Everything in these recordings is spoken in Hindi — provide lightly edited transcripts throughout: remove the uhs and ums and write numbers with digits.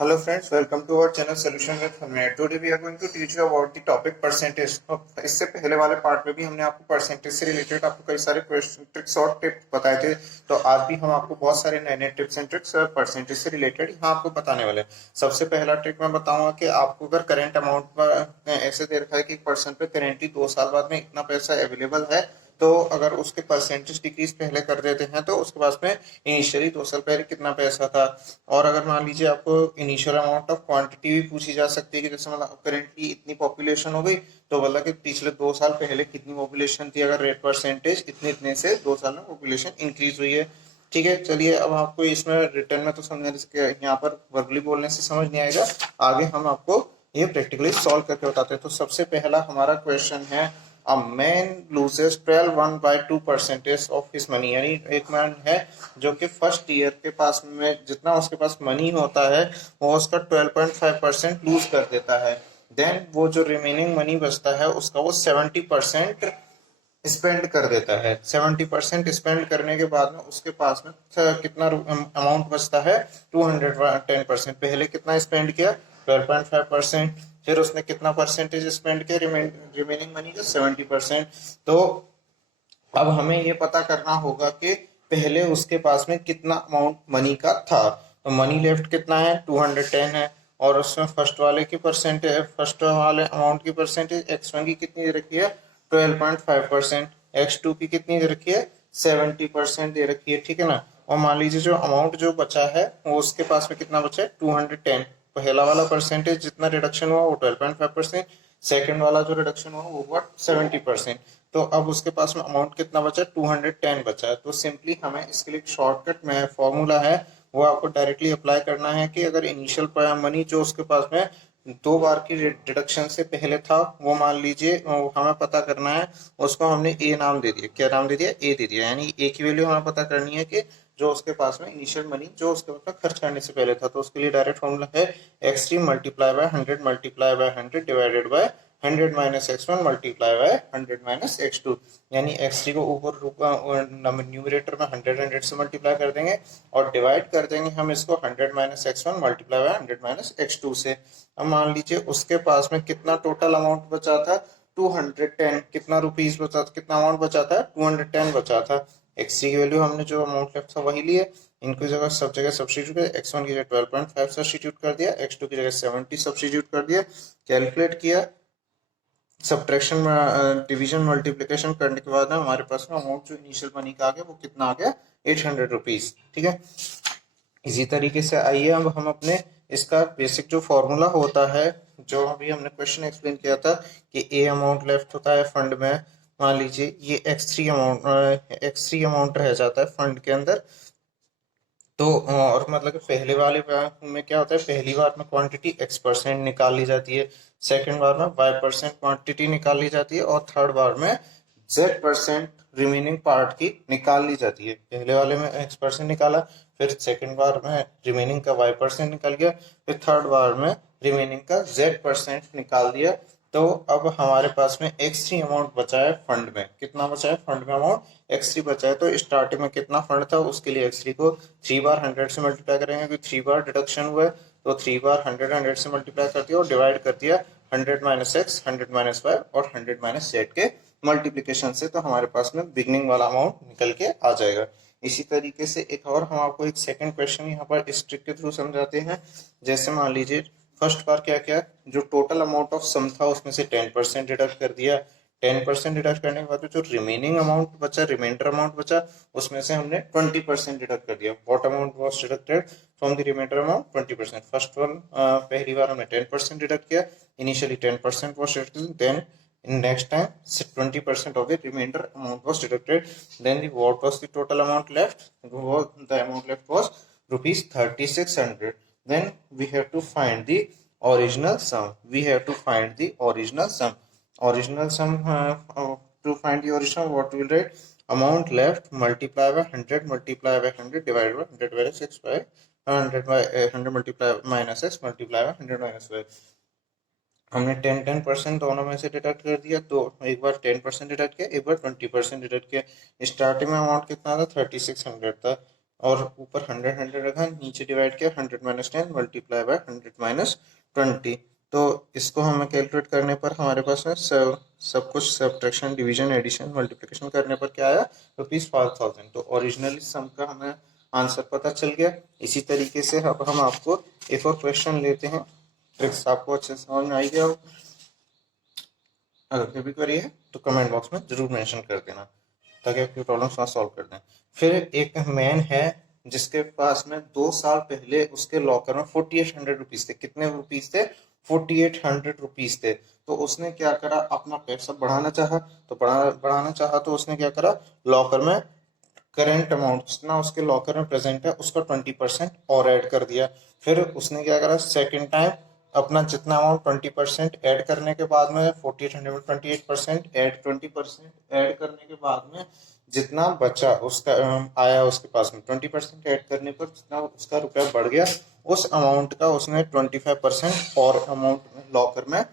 Hello friends, welcome to our channel Solution with Hamid. Today we are going to teach you about the topic percentage. तो इससे पहले वाले पार्ट में भी हमने आपको परसेंटेज से रिलेटेड आपको कई सारे क्वेश्चन ट्रिक्स और टिप्स बताए थे। तो आज भी हम आपको बहुत सारे नए नए टिप्स एंड ट्रिक्स परसेंटेज से रिलेटेड यहाँ आपको बताने वाले हैं। सबसे पहला ट्रिक मैं बताऊंगा कि आपको अगर करंट अमाउंट पर ऐसे दे रखा है कि 1% पे करेंटली 2 साल बाद में इतना पैसा अवेलेबल है, तो अगर उसके परसेंटेज डिक्रीज पहले कर देते हैं तो उसके पास में इनिशियली 2 साल पहले कितना पैसा था। और अगर मान लीजिए आपको इनिशियल अमाउंट ऑफ क्वांटिटी भी पूछी जा सकती है कि जैसे मतलब करेंटली इतनी पॉपुलेशन हो गई, तो बोला कि पिछले 2 साल पहले कितनी पॉपुलेशन थी, अगर रेट परसेंटेज इतने इतने से 2 साल में पॉपुलेशन इंक्रीज हुई है। ठीक है, चलिए अब आपको इसमें रिटर्न में तो समझने से यहाँ पर वर्बली बोलने से समझ नहीं आएगा, आगे हम आपको ये प्रैक्टिकली सॉल्व करके बताते हैं। तो सबसे पहला हमारा क्वेश्चन है, a man loses 12.2% of his money, यानी एक मैन है जो कि फर्स्ट ईयर के पास में जितना उसके पास मनी होता है वो उसका 12.5% लूज कर देता है। देन वो जो रिमेनिंग मनी बचता है उसका वो 70% स्पेंड कर देता है। 70% स्पेंड करने के बाद में उसके पास में कितना अमाउंट बचता है, 210%। पहले कितना स्पेंड किया, 12.5%। फिर उसने कितना परसेंटेज स्पेंड किया, रिमेनिंग मनी का 70%। तो अब हमें ये पता करना होगा कि पहले उसके पास में कितना अमाउंट मनी का था। तो मनी लेफ्ट कितना है, 210 है। और उसमें फर्स्ट वाले की परसेंटेज, फर्स्ट वाले अमाउंट की परसेंटेज x1 की कितनी दे रखी है, 12.5%। x2 की कितनी दे रखी है, 70% दे रखी है। ठीक है ना। और मान लीजिए जो अमाउंट जो बचा है वो उसके पास में कितना बचा है, 210। पहला वाला परसेंटेज जितना रिडक्शन हुआ वो 12.5%, सेकेंड वाला जो रिडक्शन हुआ वो हुआ 70%। तो अब उसके पास में अमाउंट कितना बचा है, 210 बचा है। तो सिंपली हमें इसके लिए शॉर्टकट में फॉर्मूला है, वो आपको डायरेक्टली अप्लाई करना है कि अगर इनिशियल मनी जो उसके पास में 2 बार की डिडक्शन से पहले था, वो मान लीजिए हमें पता करना है, उसको हमने ए नाम दे दिया। क्या नाम दे दिया, ए दे दिया। यानी ए की वैल्यू हमें पता करनी है कि जो उसके पास में इनिशियल मनी जो उसके पास खर्च करने से पहले था। तो उसके लिए डायरेक्ट फॉर्मूला है x3 multiply by 100 multiply by 100 divided by 100 minus x1 multiply by 100 minus x2। यानी x3 को ऊपर न्यूमरेटर में 100 से मल्टीप्लाई कर देंगे और डिवाइड कर देंगे हम इसको 100 minus x1 multiply by 100 minus x2 से। अब मान लीजिए उसके पास में कितना टोटल अमाउंट बचा था, 210। कितना रुपीज बचा, कितना अमाउंट बचा था, 210 बचा था। x3 की वैल्यू हमने जो अमाउंट लेफ्ट था वही लिए, इनको जगह सब जगह सब्स्टिट्यूट कर, x1 की जगह 12.5 सब्स्टिट्यूट कर दिया, x2 की जगह 70 सब्स्टिट्यूट कर दिया, कैलकुलेट किया। सब्ट्रैक्शन डिवीजन मल्टीप्लिकेशन करने के बाद हमारे पास में अमाउंट जो इनिशियल मनी का आ गया वो कितना आ गया, 800 रुपीज। ठीक है। इसी तरीके से आइए अब हम अपने इसका बेसिक जो फॉर्मूला होता है, जो अभी हमने क्वेश्चन एक्सप्लेन किया था कि ए अमाउंट लेफ्ट होता है फंड में, मान लीजिए ये x3 अमाउंट रह जाता है फंड के अंदर। तो और मतलब कि पहले वाले में क्या होता है, पहली बार में क्वांटिटी x% निकाल ली जाती है, सेकंड बार में y% क्वांटिटी निकाल ली जाती है, और थर्ड बार में z% रिमेनिंग पार्ट की निकाल ली जाती है। पहले वाले में x% निकाला, फिर सेकंड बार में रिमेनिंग का y% निकाल गया, फिर थर्ड बार में रिमेनिंग का z% निकाल दिया। तो अब हमारे पास में x3 अमाउंट बचा है फंड में। कितना बचा है फंड में अमाउंट, x3 बचा है। तो स्टार्टिंग में कितना फंड था, उसके लिए x3 को 3 बार 100 से मल्टीप्लाई करेंगे, क्योंकि 3 बार डिडक्शन हुआ है। तो 3 बार 100 से मल्टीप्लाई कर दिया और डिवाइड कर दिया 100 माइनस एक्स, 100 माइनस वाई और 100 माइनस जेड के मल्टीप्लीकेशन से। तो हमारे पास में बिगनिंग वाला अमाउंट निकल के आ जाएगा। इसी तरीके से एक और हम आपको एक सेकंड क्वेश्चन यहाँ पर इस ट्रिक के थ्रू समझाते हैं। जैसे मान लीजिए फर्स्ट बार क्या क्या, जो टोटल अमाउंट ऑफ सम था उसमें से 10% डिडक्ट कर दिया। 10% डिडक्ट करने के बाद जो रिमेनिंग अमाउंट बचा, रिमाइंडर अमाउंट बचा, उसमें से हमने 20% डिडक्ट कर दिया। What amount was deducted from the reminder amount, 20%। First one पहली बार हमने 10% डिडक्ट किया, initially 10% was deducted, then in next time 20% of the remainder amount was deducted. Then what was the total amount left, the amount left was rupees 3600. Then we have to find the original sum. We have to find the original sum. Original sum, to find the original, what we will write, amount left multiply by 100 multiply by 100 divided by 100 by 6 by 100 by 100 multiply minus x multiply by 100 minus y। हमने 10% दोनों में से डिडक्ट कर दिया। तो एक बार 10% डिडक्ट किया, एक बार 20% डिडक्ट किया। स्टार्टिंग में अमाउंट कितना था, 3600 था। और ऊपर 100 रखा, नीचे डिवाइड किया 100 माइनस 10 मल्टीप्लाई बाय 100 माइनस 20। तो इसको हमें कैलकुलेट करने पर हमारे पास में सब कुछ सब्ट्रैक्शन डिवीजन एडिशन मल्टीप्लिकेशन करने पर क्या आया, ₹5000। तो ओरिजिनली सम का हमें आंसर पता चल गया। इसी तरीके से अब हम आपको एक और क्वेश्चन लेते हैं। ट्रिक्स आपको अच्छे से समझ में आई गया हो। अगर कोई भी क्वेरी है तो कमेंट बॉक्स में जरूर मेंशन कर देना, ताकि आपकी प्रॉब्लम्स वहाँ सॉल्व कर दें। फिर एक मैन है जिसके पास में 2 साल पहले उसके लॉकर में 4800 रुपीज थे। कितने रुपीज थे? 4800 रुपीज थे। तो उसने क्या करा, अपना पैसा बढ़ाना चाहा, तो बढ़ाना चाहा तो उसने क्या करा, लॉकर में करेंट अमाउंट जितना उसके लॉकर में प्रेजेंट है उसका 20% और ऐड कर दिया। फिर उसने क्या करा, सेकेंड टाइम अपना जितना अमाउंट 20% ऐड करने के बाद में 4800 में 28% ऐड 20% ऐड करने के बाद में जितना बचा उसका आया उसके पास में 20% ऐड करने पर जितना उसका रुपया बढ़ गया, उस अमाउंट का उसने 25% और अमाउंट लॉकर में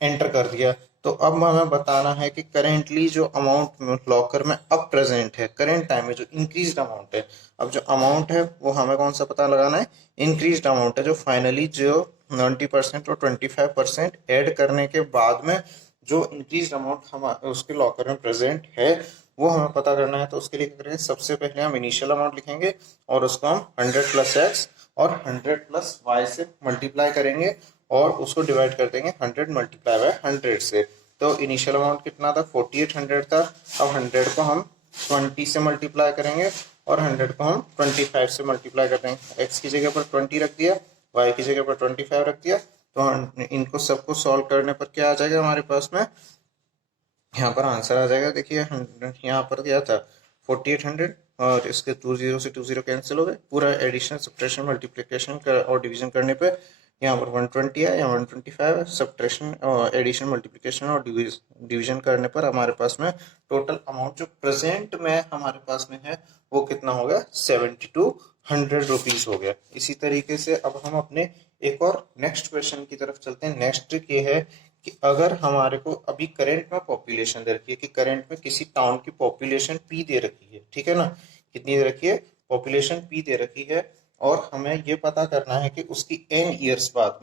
एंटर कर दिया। तो अब हमें बताना है कि करेंटली जो अमाउंट लॉकर में अब प्रेजेंट है, करेंट टाइम में जो इंक्रीज्ड अमाउंट है, अब जो अमाउंट है वो हमें कौन सा पता लगाना है, इंक्रीज्ड अमाउंट है। जो फाइनली जो 90% और 25% ऐड करने के बाद में जो इंक्रीज्ड अमाउंट हम उसके लॉकर में प्रेजेंट है वो हमें पता करना है। तो उसके लिए क्या करेंगे, सबसे पहले हम इनिशियल अमाउंट लिखेंगे और उसको हम 100 प्लस एक्स और 100 प्लस वाई से मल्टीप्लाई करेंगे और उसको डिवाइड कर देंगे 100 मल्टीप्लाई बाय 100 से। तो इनिशियल अमाउंट कितना था, 4800 था। अब 100 को हम 20 से मल्टीप्लाई करेंगे और 100 को हम 25 से मल्टीप्लाई कर देंगे। एक्स की जगह पर 20 रख दिया, वाई की जगह पर 25 रख दिया। तो इनको सबको सॉल्व करने पर क्या आ जाएगा हमारे पास में, यहाँ पर आंसर आ जाएगा। देखिए यहाँ पर क्या था 4800 और इसके 20 से 20 कैंसिल हो गए। पूरा एडिशन सब्ट्रैक्शन मल्टीप्लिकेशन और डिवीजन करने पे यहाँ पर 120 है या 125 है। सब्ट्रैक्शन एडिशन मल्टीप्लिकेशन और डिवीजन करने पर हमारे पास में टोटल अमाउंट जो प्रेजेंट में हमारे पास में है वो कितना हो गया, 7200 रुपीज हो गया। इसी तरीके से अब हम अपने एक और नेक्स्ट क्वेश्चन की तरफ चलते हैं। नेक्स्ट ये है कि अगर हमारे को अभी करंट में पॉपुलेशन दे रखी है कि करंट में किसी टाउन की पॉपुलेशन पी दे रखी है, ठीक है ना, कितनी दे रखी है, पॉपुलेशन पी दे रखी है, और हमें ये पता करना है कि उसकी एन ईयर्स बाद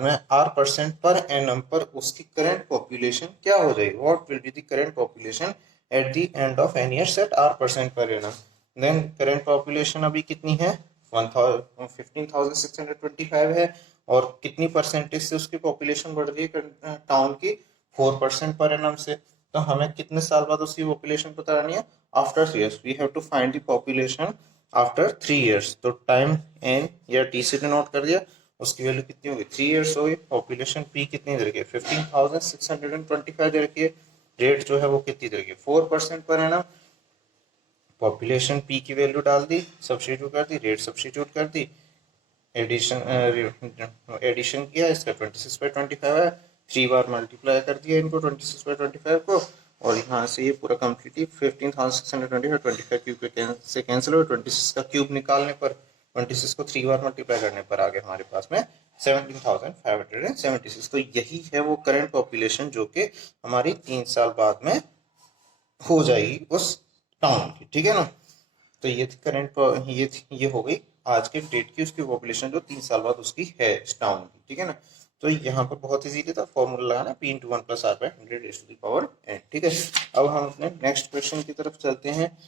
में R% पर एनम पर उसकी करंट पॉपुलेशन क्या हो जाएगी, what will be the current population at the end of n years at R% per annum. Then current population अभी कितनी है, 15,625 है, और कितनी परसेंटेज से उसकी पॉपुलेशन बढ़ रही है टाउन की, 4% पर एनम से। तो हमें कितने साल बाद उसकी पॉपुलेशन पता करनी है, after 3 years we have to find the population after 3 years. तो टाइम एन या टी से डिनोट कर दिया, उसकी वैल्यू कितनी होगी, 3 ईयर्स होगी। पॉपुलेशन पी कितनी दे रखी है, 15,625 दे रखी है। रेट जो है वो कितनी दे रखी है, 4% पर एनम। पॉपुलेशन पी की वैल्यू डाल दी, सब्स्टिट्यूट कर दी, रेट सब्स्टिट्यूट कर दी, एडिशन किया, इसका 26/25 है। 3 बार मल्टीप्लाई कर दिया इनको 26/25 को, और यहाँ से ये पूरा कम्प्लीटली 15,625 25 क्यूब से कैंसिल हो, 26 का क्यूब निकालने पर 26 को 3 बार मल्टीप्लाई करने पर आ गया हमारे पास में 17,576। तो यही है वो करंट पॉपुलेशन जो कि हमारी 3 साल बाद में हो जाएगी उस टाउन की, ठीक है ना। तो ये थी करंट, ये हो गई आज के डेट की उसकी पॉपुलेशन जो 3 साल बाद उसकी है इस टाउन की, ठीक है ना। तो यहाँ पर बहुत इजीली था, फॉर्मूला लगाना P × 1 + R/100 ठीक है। अब हम अपने नेक्स्ट क्वेश्चन की तरफ चलते हैं।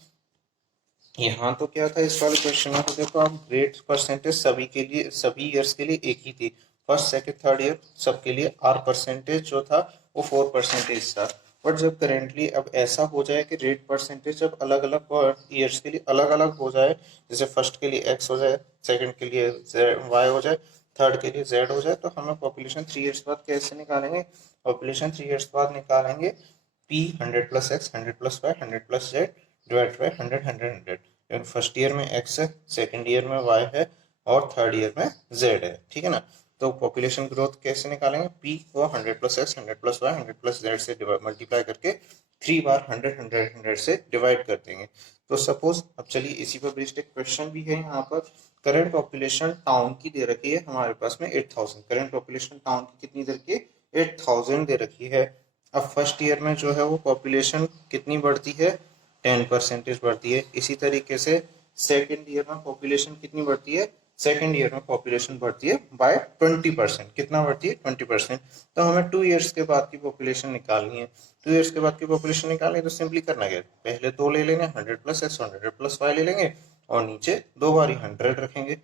यहाँ तो क्या था इस वाले क्वेश्चन में, तो देखो आप ग्रेड परसेंटेज सभी के लिए, सभी ईयर्स के लिए एक ही थी, फर्स्ट सेकंड थर्ड ईयर सबके लिए R% जो था वो 4% था। बट जब करेंटली अब ऐसा हो जाए कि रेट परसेंटेज जब अलग अलग ईयर्स के लिए अलग अलग हो जाए, जैसे फर्स्ट के लिए X हो जाए, सेकंड के लिए Y हो जाए, थर्ड के लिए Z हो जाए, तो हमें पॉपुलेशन 3 ईयर्स बाद कैसे निकालेंगे, पॉपुलेशन 3 ईयर्स बाद निकालेंगे P 100 + X 100 + Y 100 + Z divide by 100 100 100। First year में X है, सेकंड ईयर में Y है और थर्ड ईयर में Z है, ठीक है ना। तो पॉपुलेशन ग्रोथ कैसे निकालेंगे, P को 100 + X 100 + Y 100 + Z से मल्टीप्लाई करके 3 बार 100 100 100 से डिवाइड कर देंगे। तो सपोज अब चलिए इसी पर बेस्ड एक क्वेश्चन भी है यहाँ पर। करंट पॉपुलेशन टाउन की दे रखी है हमारे पास में 8000। करंट पॉपुलेशन टाउन की कितनी दे रखी है, 8000 दे रखी है। अब फर्स्ट ईयर में जो है वो पॉपुलेशन कितनी बढ़ती है, 10% बढ़ती है। इसी तरीके से सेकेंड ईयर में पॉपुलेशन कितनी बढ़ती है, सेकेंड ईयर में पॉपुलेशन बढ़ती है बाय 20%। कितना बढ़ती है, 20%। तो हमें 2 इयर्स के बाद की पॉपुलेशन निकालनी है। 2 इयर्स के बाद की पॉपुलेशन निकालनी है तो सिंपली करना क्या है, पहले 2 ले लेंगे 100 प्लस एक्स, 100 प्लस वाई ले लेंगे और नीचे 2 बार 100 रखेंगे।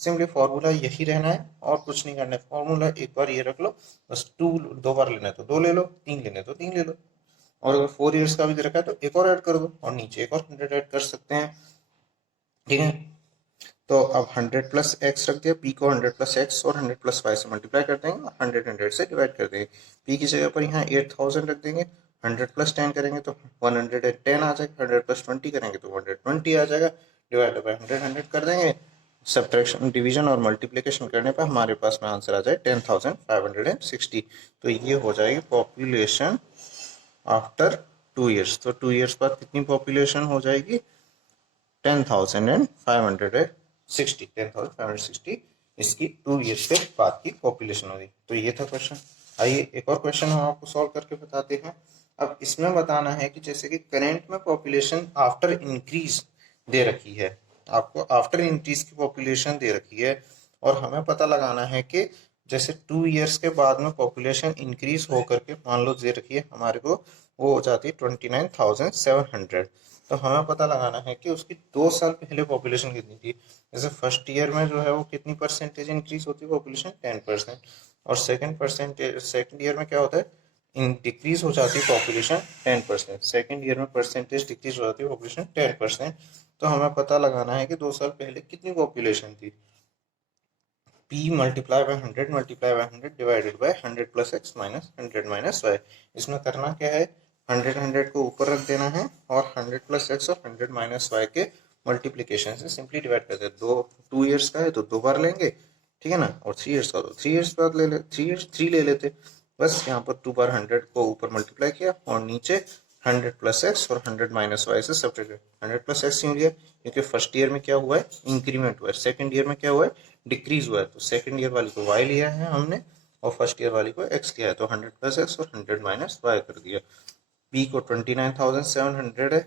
सिंपली फॉर्मूला यही रहना है और कुछ नहीं करना है। फॉर्मूला एक बार ये रख लो, बस 2 2 बार लेना है तो 2 ले लो, 3 लेने तो 3 ले लो। और अगर 4 इयर्स का भी दे रखा है तो एक और ऐड कर दो और नीचे एक और 100 ऐड कर सकते हैं। ठीक है, तो अब 100 प्लस एक्स रख दिया, पी को 100 प्लस एक्स और 100 प्लस वाई से मल्टीप्लाई कर देंगे, 100 से डिवाइड कर देंगे। पी की जगह पर यहाँ 8000 रख देंगे, 100 प्लस 10 करेंगे तो 110 आ जाएगा, 100 प्लस 20 करेंगे तो 120 आ जाएगा, डिवाइड बाय 100 100 कर देंगे। सब्ट्रैक्शन, डिवीजन और मल्टीप्लिकेशन करने पर हमारे पास में आंसर आ जाए 10,560। तो ये हो जाएगी पॉपुलेशन आफ्टर 2 इयर्स। तो 2 इयर्स बाद कितनी पॉपुलेशन हो जाएगी, 10,560। 10,560 इसकी 2 इयर्स के बाद की पॉपुलेशन होगी। तो ये था क्वेश्चन। आइए एक और क्वेश्चन हम आपको सॉल्व करके बताते हैं। अब इसमें बताना है कि जैसे कि करेंट में पॉपुलेशन आफ्टर इंक्रीज दे रखी है, आपको आफ्टर इंक्रीज की पॉपुलेशन दे रखी है और हमें पता लगाना है कि जैसे 2 इयर्स के बाद में पॉपुलेशन इंक्रीज होकर के मान लो दे रखी है हमारे को, वो हो जाती है 29,700। तो हमें पता लगाना है कि उसकी 2 साल पहले पॉपुलेशन कितनी थी। जैसे फर्स्ट ईयर में जो है वो कितनी परसेंटेज इंक्रीज होती है पॉपुलेशन, 10%। और सेकंड ईयर में क्या होता है, डिक्रीज हो जाती है पॉपुलेशन 10%। सेकंड ईयर में परसेंटेज डिक्रीज हो जाती है पॉपुलेशन 10%। तो हमें पता लगाना है कि 2 साल पहले कितनी पॉपुलेशन थी। p multiply by 100 multiply by 100 divided by 100 plus x minus 100 minus y. इसमें करना क्या है, 100 100 को ऊपर रख देना है और 100 प्लस एक्स और 100 माइनस वाई के मल्टीप्लिकेशन से सिंपली डिवाइड कर देते हैं। 2 इयर्स का है तो 2 बार लेंगे, ठीक है ना, और 3 इयर्स का तो 3 इयर्स बाद ले ले 3 इयर्स 3 ले लेते। बस यहाँ पर 2 बार 100 को ऊपर मल्टीप्लाई किया और नीचे 100 प्लस एक्स और 100 माइनस वाई से सब्ट्रैक्ट। 100 प्लस एक्स क्यों लिया, क्योंकि फर्स्ट ईयर में क्या हुआ है, इंक्रीमेंट हुआ है, सेकंड ईयर में क्या हुआ है, डिक्रीज हुआ है। तो सेकंड ईयर वाली को y लिया है हमने और फर्स्ट ईयर वाली को x लिया है, तो 100 प्लस एक्स और 100 माइनस वाई कर दिया। p को 29,700 है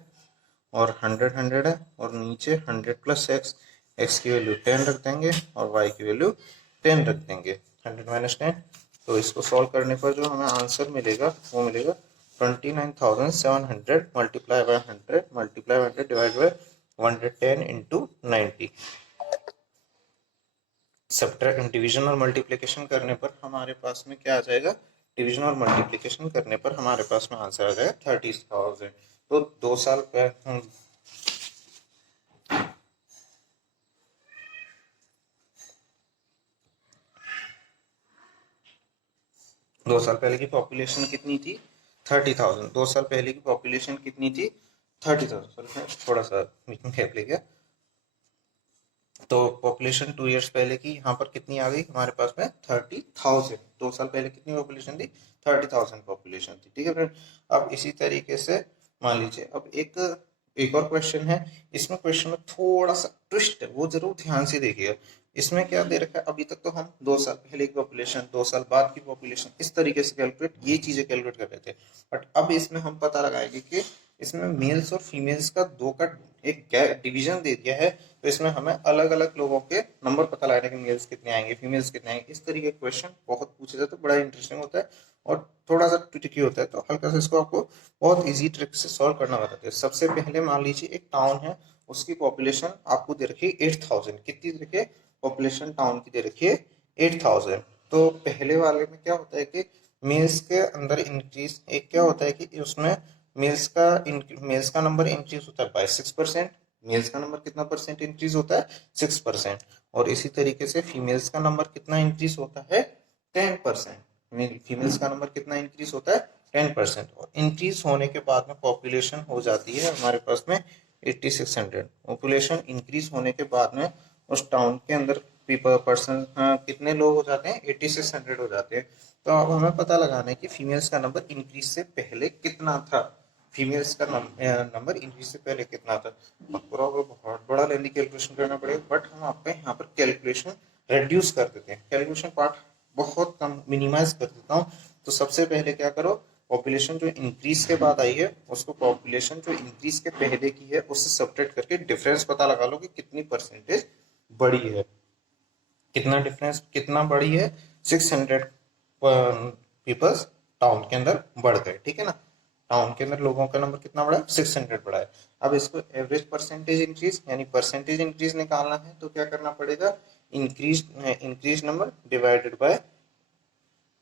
और 100 100 है और नीचे 100 प्लस एक्स, एक्स की वैल्यू 10 रख देंगे और y की वैल्यू 10 रख देंगे, 100 माइनस 10। तो इसको सॉल्व करने पर जो हमें आंसर मिलेगा वो मिलेगा 29,700 multiply by 100 multiply by 100 divide by 110 into 90। Subtract, division और मल्टीप्लिकेशन करने पर हमारे पास में क्या आ जाएगा, डिवीजन और मल्टीप्लिकेशन करने पर हमारे पास में आंसर आ जाएगा 30,000। तो 2 साल पहले 2 साल पहले की पॉपुलेशन कितनी थी, 30,000। 2 साल पहले की पॉपुलेशन कितनी थी, 30,000। सॉरी थोड़ा सा गैप ले गया। तो पॉपुलेशन 2 इयर्स पहले की यहाँ पर कितनी आ गई हमारे पास में, 30,000। 2 साल पहले कितनी पॉपुलेशन थी, 30,000 पॉपुलेशन थी। ठीक है फ्रेंड, अब इसी तरीके से मान लीजिए अब एक और क्वेश्चन है। इसमें क्वेश्चन में थोड़ा सा ट्विस्ट है, वो जरूर ध्यान से देखिएगा। इसमें क्या दे रखा है, अभी तक तो हम 2 साल पहले की पॉपुलेशन, 2 साल बाद की पॉपुलेशन, इस तरीके से कैलकुलेट, ये चीजें कैलकुलेट कर रहे थे। बट अब इसमें हम पता लगाएंगे कि इसमें मेल्स और फीमेल्स का 2 का एक डिवीजन दे दिया है। तो इसमें हमें अलग अलग लोगों के नंबर पता लगाने के, मेल्स कितने आएंगे फीमेल्स कितने आएंगे, इस तरीके के क्वेश्चन बहुत पूछे जाते, तो बड़ा इंटरेस्टिंग होता है और थोड़ा सा ट्रिकी होता है। तो हल्का सा इसको आपको बहुत इजी ट्रिक से सॉल्व करना बताते हैं। सबसे पहले मान लीजिए एक टाउन है, उसकी पॉपुलेशन आपको दे रखी है 8,000। कितनी दे रखी है पॉपुलेशन टाउन की, दे रखी है 8,000। तो पहले वाले में क्या होता है कि मेल्स के अंदर इंक्रीज, एक क्या होता है कि उसमें मेल्स का नंबर इंक्रीज होता है बाय 6%। मेल्स का नंबर कितना परसेंट इंक्रीज होता है, 6%। और इसी तरीके से फीमेल्स का नंबर कितना इंक्रीज होता है, 10%। फीमेल्स का नंबर कितना इंक्रीज होता है, 10%। और इंक्रीज होने के बाद में पॉपुलेशन हो जाती है हमारे पास में 8600। पॉपुलेशन इंक्रीज होने के बाद में उस टाउन के अंदर पर्सन कितने लोग हो जाते हैं, 8600 हो जाते हैं। तो अब हमें पता लगाना है कि फीमेल्स का नंबर इंक्रीज से पहले कितना था, फीमेल्स का नंबर इंक्रीज से पहले कितना था। पूरा बहुत बड़ा लेंदी कैलकुलेशन करना पड़ेगा, बट हम आपका यहाँ पर कैलकुलेशन रेड्यूस कर देते हैं, कैलकुलेशन पार्ट बहुत कम मिनिमाइज कर देता हूँ। तो सबसे पहले क्या करो, पॉपुलेशन जो इंक्रीज के बाद आई है उसको पॉपुलेशन जो इंक्रीज के पहले की है उससे सब्ट्रैक्ट करके डिफरेंस पता लगा लो कि कितनी परसेंटेज बड़ी है। कितना डिफरेंस कितना बड़ी है, 600 पीपल्स टाउन के अंदर बढ़ गए, ठीक है ना। टाउन के अंदर लोगों का नंबर कितना बढ़ा है, 600 बढ़ा है। अब इसको एवरेज परसेंटेज इंक्रीज यानी परसेंटेज इंक्रीज निकालना है तो क्या करना पड़ेगा, increase number divided by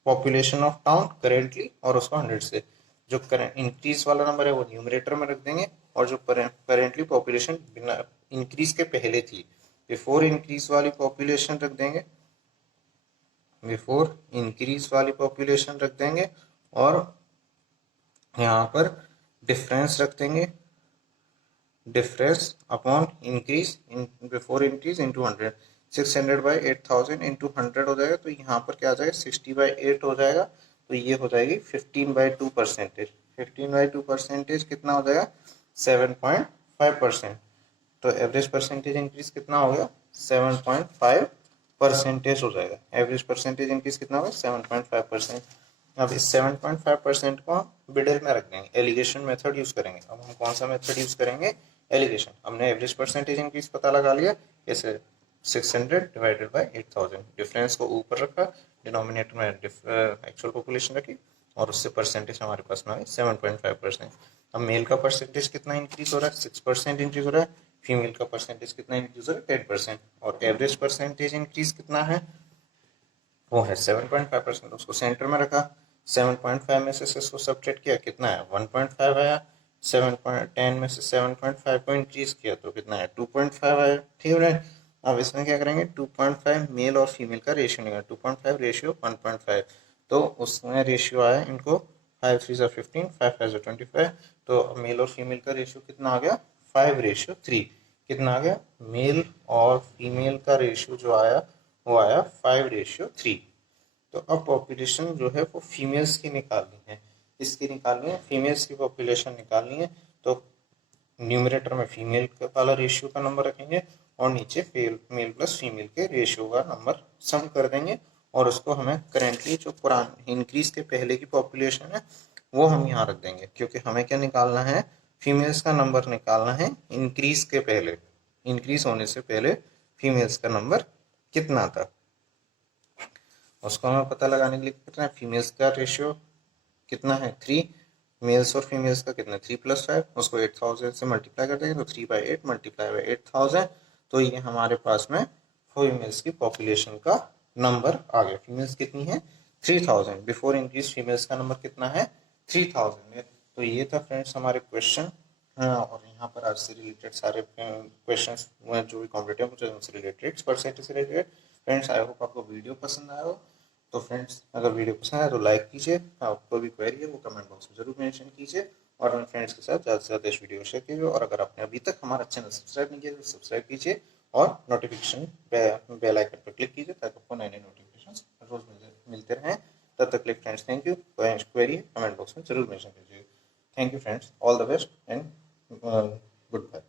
population of town currently और उसको 100 से। जो इंक्रीज वाला नंबर है वो न्यूमरेटर में रख देंगे और जो करेंटली पॉपुलेशन बिना इंक्रीज के पहले थी बिफोर इंक्रीज वाली पॉपुलेशन रख देंगे, बिफोर इंक्रीज वाली पॉपुलेशन रख देंगे और यहाँ पर डिफरेंस रख देंगे, difference upon increase in before increase into 100। 600 by 8000 into 100 हो जाएगा तो यहाँ पर क्या आ जाएगा 60 बाई 8 हो जाएगा। तो ये हो जाएगी 15/2%। 15/2% कितना हो जाएगा 7.5%। तो एवरेज परसेंटेज इंक्रीज कितना हो गया 7.5% हो जाएगा। एवरेज परसेंटेज इंक्रीज कितना होगा 7.5%। अब इस 7.5% को हम मिडिल में रख देंगे, एलिगेशन मेथड यूज करेंगे। अब हम कौन सा मेथड यूज करेंगे, एलिगेशन। हमने एवरेज परसेंटेज इंक्रीज पता लगा लिया, जैसे 600 डिवाइडेड बाय 8000, डिफरेंस को ऊपर रखा, डिनोमिनेटर में एक्चुअल पॉपुलेशन रखी और उससे परसेंटेज हमारे पास में आए 7.5%। अब मेल का परसेंटेज कितना इंक्रीज हो रहा है 6% इंक्रीज हो रहा है, फीमेल का परसेंटेज कितना इंक्रीज हो रहा है 10%। और एवरेज परसेंटेज इंक्रीज कितना है वो है 7.5%। उसको सेंटर में रखा, 7.5 में से इसको सब्ट्रैक्ट किया, कितना है 1.5 आया। 7.10 में से 7.5 को इंक्रीज किया तो कितना है 2.5 आया, ठीक है। अब इसमें क्या करेंगे 2.5 मेल और फीमेल का रेशियो निकाल, 2.5 रेशियो 1.5। तो उसमें रेशियो आया इनको 5 3 ज़ा 15, 5 5 ज़ा 25। तो मेल और फीमेल का रेशियो कितना आ गया 5:3। कितना आ गया, मेल और फीमेल का रेशियो जो आया वो आया 5:3। तो अब पॉपुलेशन जो है वो फीमेल्स की निकालनी है, इसकी निकालनी है, फीमेल्स की पॉपुलेशन निकालनी है। तो न्यूमरेटर में फीमेल वाला रेशियो का नंबर रखेंगे और नीचे मेल प्लस फीमेल के रेशियो का नंबर सम कर देंगे। और उसको हमें करेंटली जो पुरानी इंक्रीज के पहले की पॉपुलेशन है वो हम यहाँ रख देंगे, क्योंकि हमें क्या निकालना है, फीमेल्स का नंबर निकालना है इंक्रीज के पहले, इंक्रीज होने से पहले फीमेल्स का नंबर कितना था उसको हमें पता लगाने के लिए कितना है, फीमेल्स का रेशियो कितना है 3, मेल्स और फीमेल्स का कितना 3 + 5, उसको 8000 से मल्टीप्लाई कर देंगे तो 3/8 मल्टीप्लाई बाई 8000। तो ये हमारे पास में फीमेल्स की पॉपुलेशन का नंबर आ गया। फीमेल्स कितनी है 3000, बिफोर इंक्रीज फीमेल्स का नंबर कितना है 3000। तो ये था फ्रेंड्स हमारे क्वेश्चन। हाँ, और यहाँ पर आज से रिलेटेड सारे क्वेश्चंस जो भी कॉम्पिटेटिव मुझे उनसे रिलेटेड परसेंटेज से रिलेटेड। फ्रेंड्स आई होप आपको वीडियो पसंद आया हो। तो फ्रेंड्स अगर वीडियो पसंद आया तो लाइक कीजिए, आपको भी क्वेरी है वो कमेंट बॉक्स में जरूर मेंशन कीजिए और अपने फ्रेंड्स के साथ ज़्यादा से ज़्यादा इस वीडियो को शेयर कीजिए। और अगर आपने अभी तक हमारा चैनल सब्सक्राइब नहीं किया तो सब्सक्राइब कीजिए और नोटिफिकेशन बेल आइकन पर क्लिक कीजिए ताकि आपको नए नए नोटिफिकेशन रोज मिलते रहें। तब तक के लिए friends thank you, query comment box में जरूर मेंशन कीजिए। Thank you friends, all the best and goodbye.